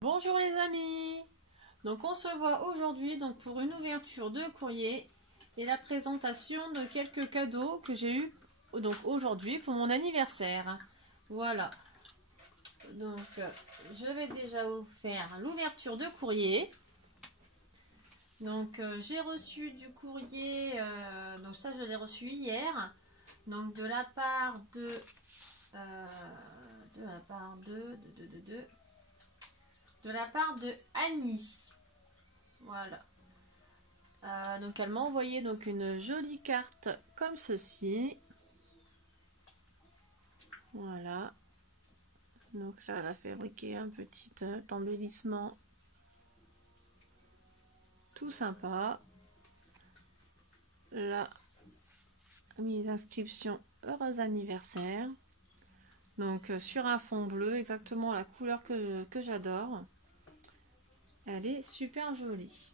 Bonjour les amis, donc on se voit aujourd'hui pour une ouverture de courrier et la présentation de quelques cadeaux que j'ai eu aujourd'hui pour mon anniversaire. Voilà, donc je vais déjà vous faire l'ouverture de courrier. Donc j'ai reçu du courrier, donc ça je l'ai reçu hier, donc de la part de Annie. Voilà. Donc elle m'a envoyé une jolie carte comme ceci. Voilà. Donc là elle a fabriqué un petit embellissement tout sympa. Là, mise d'inscription heureux anniversaire. Donc sur un fond bleu, exactement la couleur que j'adore. Elle est super jolie.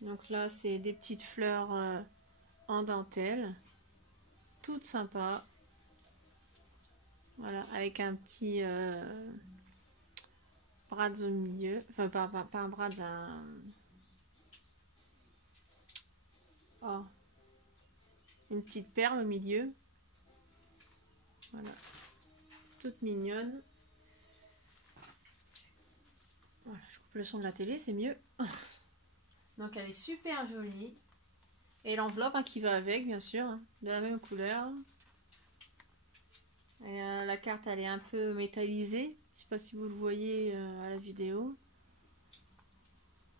Donc là c'est des petites fleurs en dentelle, toutes sympas. Voilà, avec un petit bradze au milieu, enfin pas un bradze, oh, une petite perle au milieu. Voilà, toute mignonne. Voilà, je coupe le son de la télé, c'est mieux. Donc elle est super jolie. Et l'enveloppe qui va avec, bien sûr, de la même couleur. Et, la carte elle est un peu métallisée. Je sais pas si vous le voyez à la vidéo.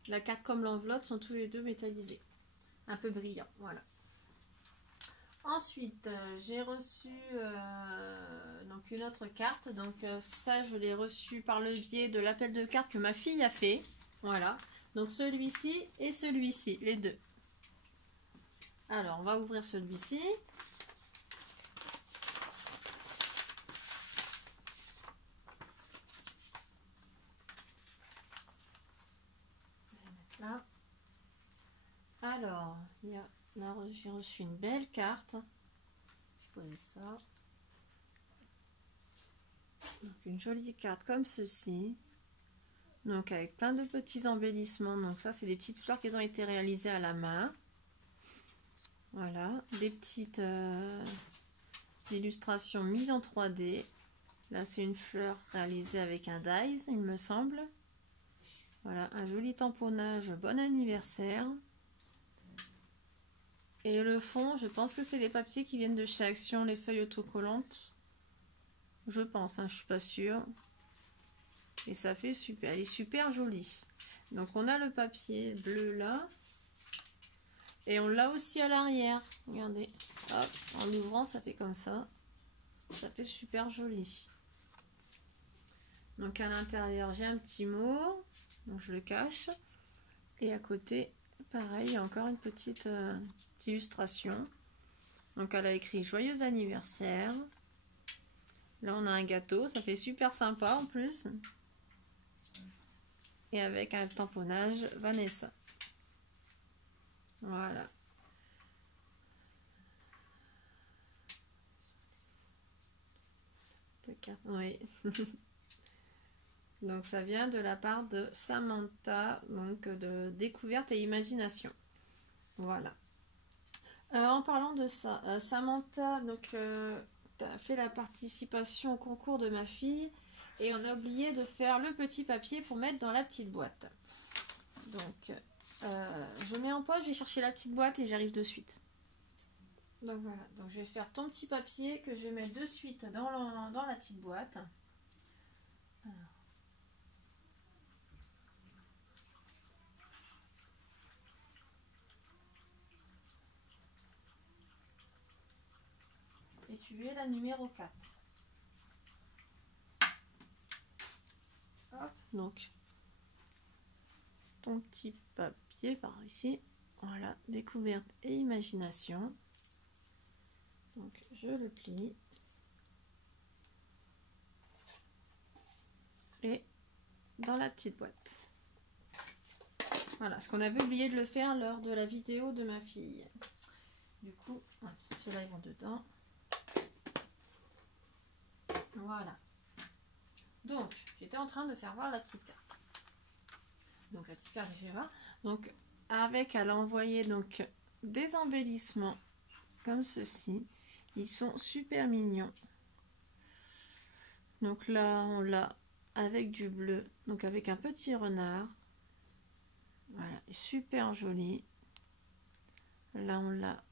La carte comme l'enveloppe sont tous les deux métallisés. Un peu brillant, voilà. Ensuite, j'ai reçu une autre carte. Donc ça, je l'ai reçu par le biais de l'appel de cartes que ma fille a fait. Voilà. Donc celui-ci et celui-ci, les deux. Alors, on va ouvrir celui-ci. Là. Alors, j'ai reçu une belle carte. Je vais poser ça. Donc, une jolie carte comme ceci. Donc avec plein de petits embellissements. Donc ça, c'est des petites fleurs qui ont été réalisées à la main. Voilà, des petites illustrations mises en 3D. Là, c'est une fleur réalisée avec un dies, il me semble. Voilà, un joli tamponnage, bon anniversaire. Et le fond, je pense que c'est les papiers qui viennent de chez Action, les feuilles autocollantes. Je pense, je suis pas sûre. Et ça fait super, elle est super jolie. Donc on a le papier bleu là. Et on l'a aussi à l'arrière. Regardez. Hop, en ouvrant, ça fait comme ça. Ça fait super joli. Donc à l'intérieur, j'ai un petit mot. Donc je le cache. Et à côté, pareil, encore une petite illustration. Donc elle a écrit joyeux anniversaire. Là on a un gâteau, ça fait super sympa en plus. Et avec un tamponnage Vanessa. Voilà. Oui. Donc ça vient de la part de Samantha, donc de découverte et imagination. Voilà. En parlant de ça, Samantha a fait la participation au concours de ma fille et on a oublié de faire le petit papier pour mettre dans la petite boîte. Donc je mets en pause, je vais chercher la petite boîte et j'arrive de suite. Donc voilà, donc je vais faire ton petit papier que je mets de suite dans la petite boîte. Alors. Et tu es la numéro 4. Hop, donc ton petit papier par ici. Voilà, découverte et imagination. Donc je le plie. Et dans la petite boîte. Voilà, ce qu'on avait oublié de le faire lors de la vidéo de ma fille. Du coup, ceux-là ils vont dedans. Voilà. Donc, j'étais en train de faire voir la petite carte. Donc, la petite carte, j'ai fait voir. Donc, avec, elle a envoyé donc des embellissements comme ceci. Ils sont super mignons. Donc là, on l'a avec du bleu, donc avec un petit renard. Voilà, super joli. Là, on l'a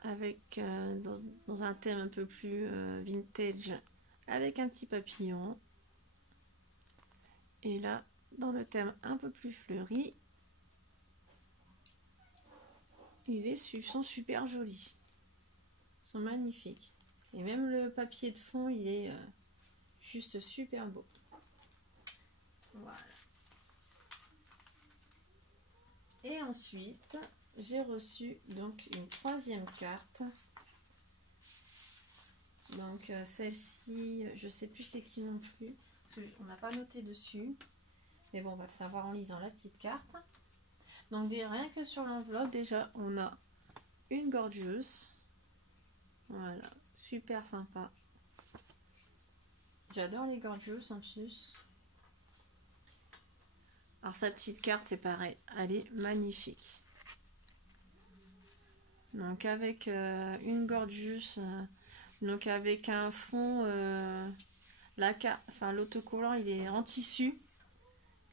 avec dans un thème un peu plus vintage, avec un petit papillon. Et là, dans le thème un peu plus fleuri, ils sont super jolis. Ils sont magnifiques. Et même le papier de fond, il est juste super beau. Voilà. Et ensuite, j'ai reçu donc une troisième carte. Donc celle-ci, je sais plus c'est qui non plus, parce qu'on n'a pas noté dessus. Mais bon, on va le savoir en lisant la petite carte. Donc rien que sur l'enveloppe, déjà, on a une gorgeous. Voilà, super sympa. J'adore les gorgeous en plus. Alors sa petite carte, c'est pareil, elle est magnifique. Donc avec une gorgeous, donc avec un fond, l'autocollant il est en tissu.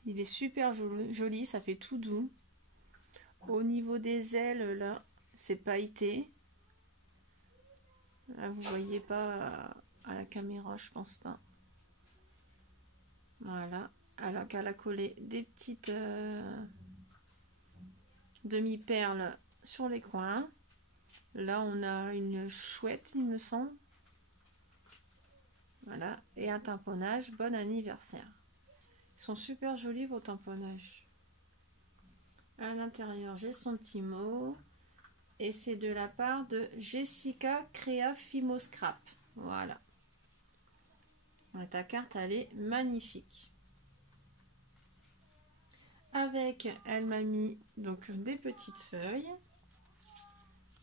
Il est super joli, ça fait tout doux. Au niveau des ailes, là, c'est pailleté. Là, vous voyez pas à la caméra, je pense pas. Voilà. Alors qu'elle a collé des petites demi-perles sur les coins. Là, on a une chouette, il me semble. Voilà. Et un tamponnage. Bon anniversaire. Ils sont super jolis, vos tamponnages. À l'intérieur, j'ai son petit mot. Et c'est de la part de Jessica Créa Fimo Scrap. Voilà. Et ta carte, elle est magnifique. Avec, elle m'a mis donc des petites feuilles.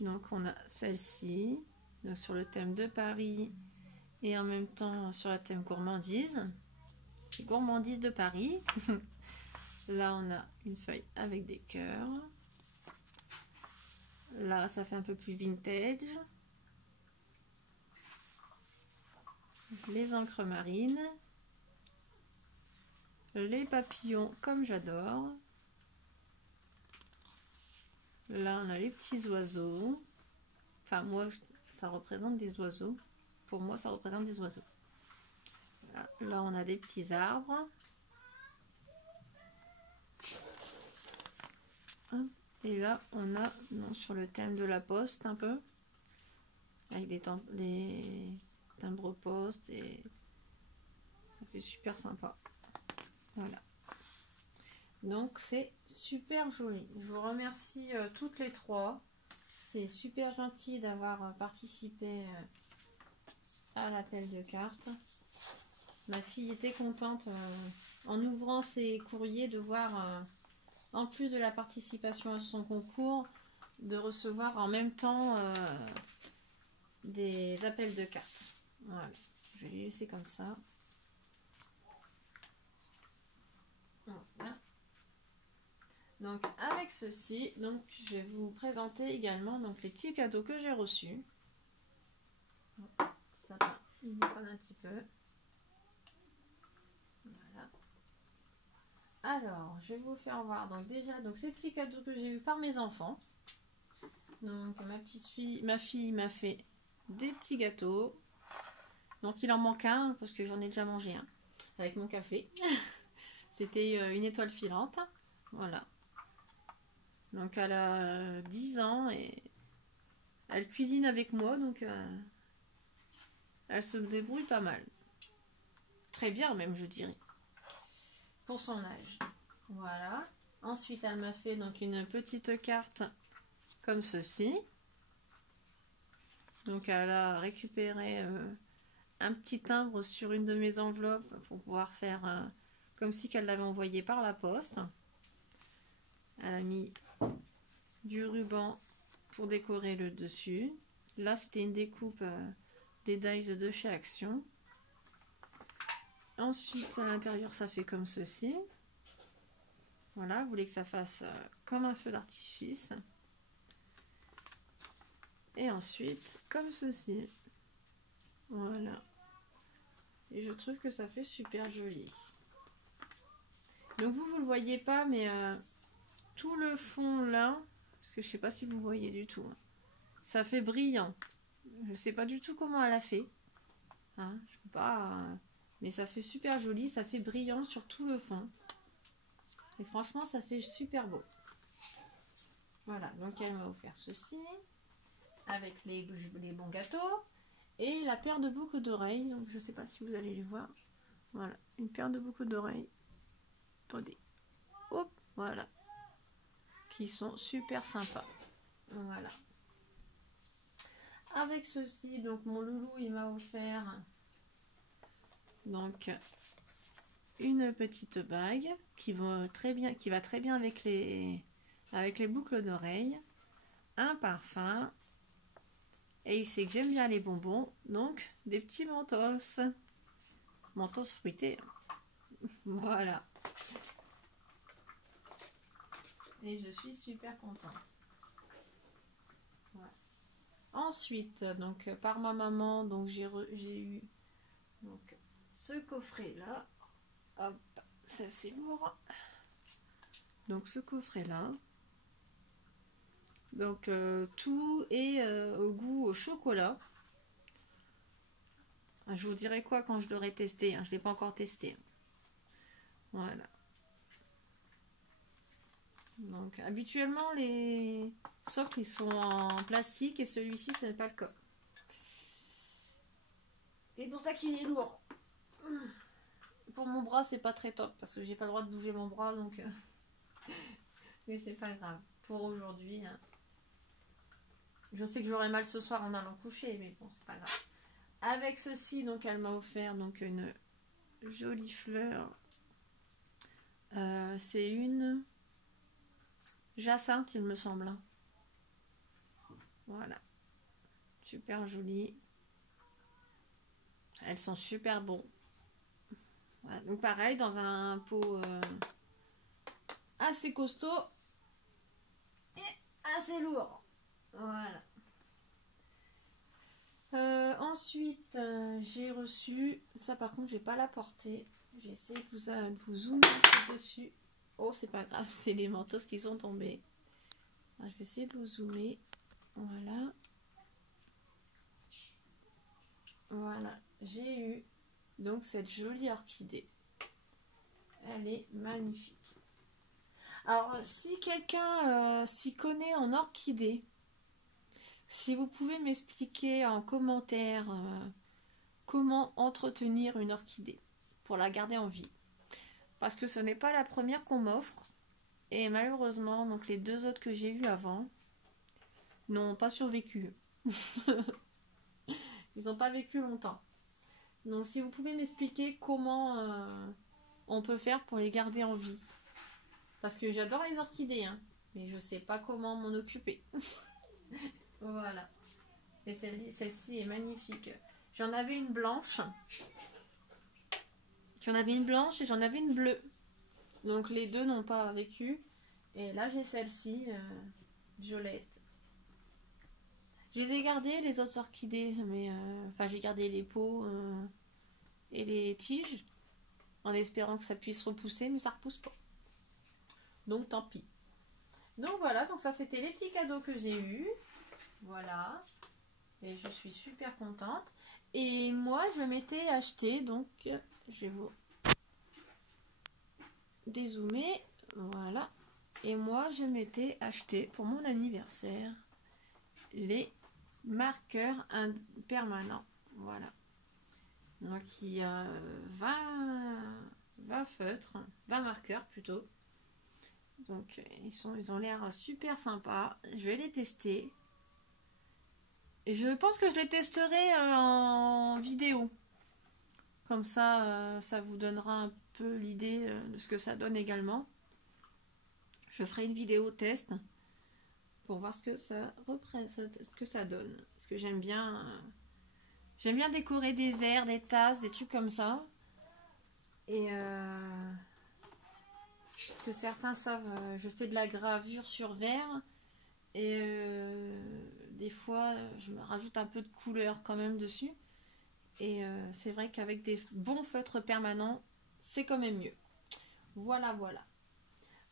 Donc on a celle-ci, sur le thème de Paris et en même temps sur le thème gourmandise. Gourmandise de Paris. Là on a une feuille avec des cœurs. Là ça fait un peu plus vintage. Les encres marines. Les papillons comme j'adore. Là on a les petits oiseaux. Enfin moi ça représente des oiseaux. Pour moi ça représente des oiseaux. Voilà. Là on a des petits arbres. Et là on a sur le thème de la poste un peu. Avec les timbres poste et ça fait super sympa. Voilà. Donc c'est super joli. Je vous remercie toutes les trois. C'est super gentil d'avoir participé à l'appel de cartes. Ma fille était contente en ouvrant ses courriers de voir, en plus de la participation à son concours, de recevoir en même temps des appels de cartes. Voilà. Je vais les laisser comme ça. Voilà. Donc avec ceci, donc je vais vous présenter également donc les petits cadeaux que j'ai reçus. Ça va, il me prend un petit peu. Voilà. Alors, je vais vous faire voir donc déjà donc les petits cadeaux que j'ai eu par mes enfants. Donc ma fille m'a fait des petits gâteaux. Donc il en manque un parce que j'en ai déjà mangé un avec mon café. C'était une étoile filante. Voilà. Donc elle a 10 ans et elle cuisine avec moi, donc elle se débrouille pas mal. Très bien même, je dirais. Pour son âge. Voilà. Ensuite, elle m'a fait donc une petite carte comme ceci. Donc elle a récupéré un petit timbre sur une de mes enveloppes pour pouvoir faire comme si qu'elle l'avait envoyé par la poste. Elle a mis du ruban pour décorer le dessus. Là, c'était une découpe des dies de chez Action. Ensuite, à l'intérieur, ça fait comme ceci. Voilà, vous voulez que ça fasse comme un feu d'artifice. Et ensuite, comme ceci. Voilà. Et je trouve que ça fait super joli. Donc vous le voyez pas, mais tout le fond là, parce que je sais pas si vous voyez du tout, hein, ça fait brillant. Je sais pas du tout comment elle a fait. Hein, je peux pas... mais ça fait super joli, ça fait brillant sur tout le fond. Et franchement, ça fait super beau. Voilà, donc elle m'a offert ceci, avec les bons gâteaux, et la paire de boucles d'oreilles. Donc je sais pas si vous allez les voir. Voilà, une paire de boucles d'oreilles. Attendez. Hop, voilà. Qui sont super sympas. Voilà. Avec ceci, donc mon loulou, il m'a offert donc une petite bague qui va très bien avec les boucles d'oreilles, un parfum, et il sait que j'aime bien les bonbons, donc des petits mentos fruités. Voilà. Et je suis super contente. Voilà. Ensuite, donc par ma maman, donc j'ai eu donc ce coffret là. Hop, ça c'est lourd. Donc ce coffret là. Donc tout est au goût au chocolat. Je vous dirai quoi quand je l'aurai testé. Hein. Je ne l'ai pas encore testé. Voilà. Donc habituellement les socles ils sont en plastique et celui-ci ce n'est pas le cas. C'est pour ça qu'il est lourd. Pour mon bras c'est pas très top parce que j'ai pas le droit de bouger mon bras donc mais c'est pas grave. Pour aujourd'hui, hein. Je sais que j'aurai mal ce soir en allant coucher mais bon c'est pas grave. Avec ceci donc elle m'a offert donc une jolie fleur. C'est une jacinthe il me semble. Voilà. Super jolie. Elles sont super bons. Voilà. Donc pareil, dans un pot assez costaud et assez lourd. Voilà. Ensuite, j'ai reçu... Ça par contre, j'ai pas la portée. J'ai essayé de vous zoomer dessus. Oh, c'est pas grave, c'est les mentos qui sont tombés. Alors, je vais essayer de vous zoomer. Voilà. Voilà. J'ai eu donc cette jolie orchidée. Elle est magnifique. Alors, si quelqu'un s'y connaît en orchidée, si vous pouvez m'expliquer en commentaire comment entretenir une orchidée pour la garder en vie. Parce que ce n'est pas la première qu'on m'offre. Et malheureusement, donc les deux autres que j'ai eues avant n'ont pas survécu. Ils n'ont pas vécu longtemps. Donc si vous pouvez m'expliquer comment on peut faire pour les garder en vie. Parce que j'adore les orchidées, hein, mais je ne sais pas comment m'en occuper. Voilà. Et celle-ci est magnifique. J'en avais une blanche. J'en avais une blanche et j'en avais une bleue. Donc les deux n'ont pas vécu. Et là j'ai celle-ci, violette. Je les ai gardées, les autres orchidées, mais enfin j'ai gardé les pots et les tiges en espérant que ça puisse repousser, mais ça repousse pas. Donc tant pis. Donc voilà, donc ça c'était les petits cadeaux que j'ai eus. Voilà. Et je suis super contente. Et moi je m'étais acheté, donc je vais vous dézoomer. Voilà. Et moi je m'étais acheté pour mon anniversaire les marqueurs permanents. Voilà. Donc il y a 20 feutres, 20 marqueurs plutôt. Donc ils ont l'air super sympas. Je vais les tester. Et je pense que je les testerai en vidéo. Comme ça, ça vous donnera un peu l'idée de ce que ça donne également. Je ferai une vidéo test pour voir ce que ça représente, ce que ça donne. Parce que j'aime bien décorer des verres, des tasses, des trucs comme ça. Et parce que certains savent, je fais de la gravure sur verre. Et des fois, je me rajoute un peu de couleur quand même dessus. Et c'est vrai qu'avec des bons feutres permanents, c'est quand même mieux. Voilà, voilà.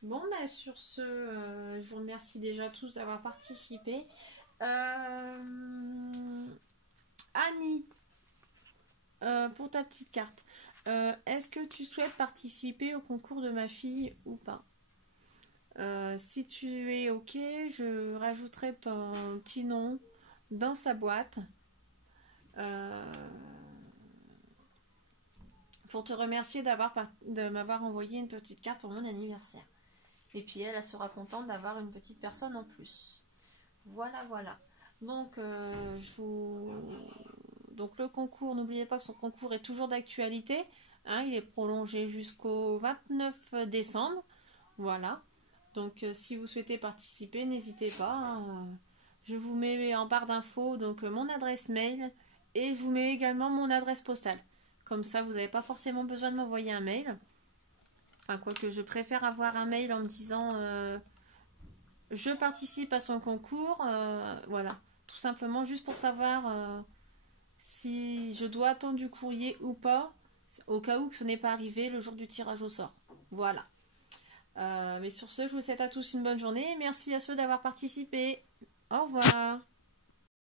Bon, bah, sur ce, je vous remercie déjà tous d'avoir participé. Annie, pour ta petite carte, est-ce que tu souhaites participer au concours de ma fille ou pas? Si tu es ok, je rajouterai ton petit nom dans sa boîte pour te remercier de m'avoir envoyé une petite carte pour mon anniversaire. Et puis elle sera contente d'avoir une petite personne en plus. Voilà, voilà. Donc, Donc le concours, n'oubliez pas que son concours est toujours d'actualité. Hein, il est prolongé jusqu'au 29 décembre. Voilà. Donc si vous souhaitez participer, n'hésitez pas. Hein. Je vous mets en barre d'infos donc mon adresse mail et je vous mets également mon adresse postale. Comme ça, vous n'avez pas forcément besoin de m'envoyer un mail. Enfin, quoique je préfère avoir un mail en me disant je participe à son concours. Voilà. Tout simplement juste pour savoir si je dois attendre du courrier ou pas, au cas où que ce n'est pas arrivé le jour du tirage au sort. Voilà. Mais sur ce, je vous souhaite à tous une bonne journée et merci à ceux d'avoir participé. Au revoir.